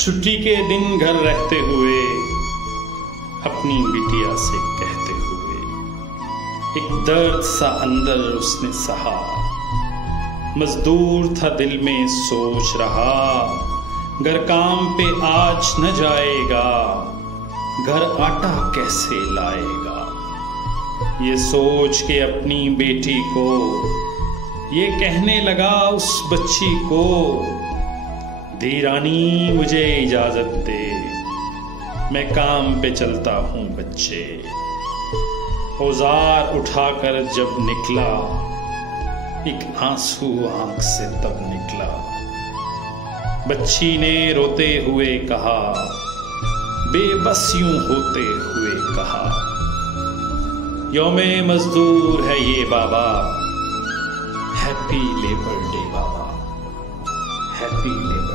छुट्टी के दिन घर रहते हुए अपनी बिटिया से कहते हुए एक दर्द सा अंदर उसने सहा। मजदूर था दिल में सोच रहा, घर काम पे आज न जाएगा, घर आटा कैसे लाएगा। ये सोच के अपनी बेटी को ये कहने लगा उस बच्ची को, धीरानी मुझे इजाजत दे, मैं काम पे चलता हूँ बच्चे। औजार उठाकर जब निकला, एक आंसू आंख से तब निकला। बच्ची ने रोते हुए कहा, बेबस यूं होते हुए कहा, यौमे मजदूर है ये बाबा, हैप्पी लेबर डे बाबा, हैप्पी लेबर